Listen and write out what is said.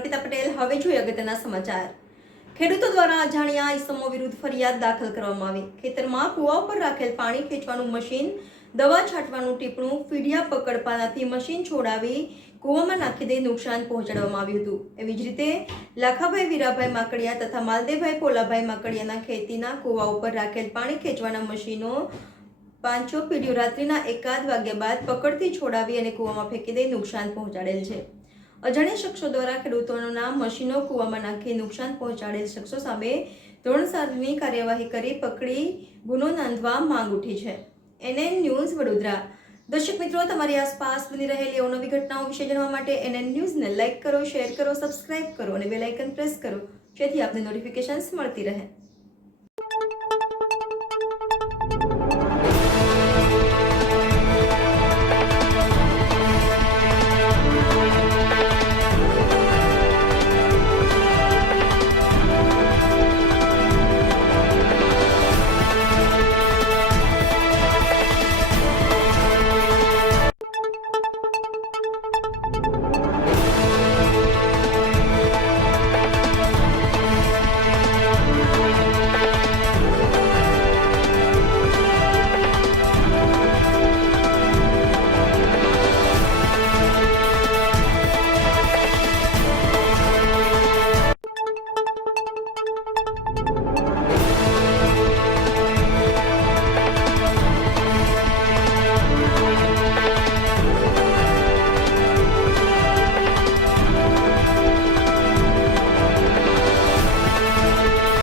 અર્પિતા પટેલ। હવે જોઈએ અગત્યના સમાચાર। ખેડૂતો દ્વારા અજાણ્યા ઇસમો વિરુદ્ધ ફરિયાદ દાખલ કરવામાં આવી। ખેતરમાં કૂવા ઉપર રાખેલ પાણી ખેંચવાનું મશીન, દવા છાંટવાનું ટીપણું, ફીડિયા પકડપાનાથી મશીન છોડાવી કૂવામાં નાખી દઈ નુકસાન પહોંચાડવામાં આવ્યું હતું। એવી જ રીતે લાખાભાઈ વીરાભાઈ માકડિયા તથા માલદેવભાઈ પોલાભાઈ માકડિયાના ખેતીના કૂવા ઉપર રાખેલ પાણી ખેંચવાના મશીનો પાંચો પીડીઓ રાત્રિના 1 વાગ્યા બાદ પકડથી છોડાવી અને કૂવામાં ફેંકી દઈ નુકસાન પહોંચાડેલ છે। અજાણ્યા શખ્સો દ્વારા ખેડૂતોના મશીનો કૂવામાં નાખી નુકસાન પહોંચાડેલ શખ્સો સામે ધોરણસરની કાર્યવાહી કરી પકડી ગુનો નોંધવા માંગ ઉઠી છે। NN news Vadodara. દર્શક મિત્રો, તમારી આસપાસ બની રહેલી અવનવી ઘટનાઓ વિશે જાણવા માટે NN ન્યૂઝને લાઇક કરો, શેર કરો, સબસ્ક્રાઇબ કરો અને બેલ આઇકન પ્રેસ કરો, જેથી આપને નોટિફિકેશન્સ મળતી રહે।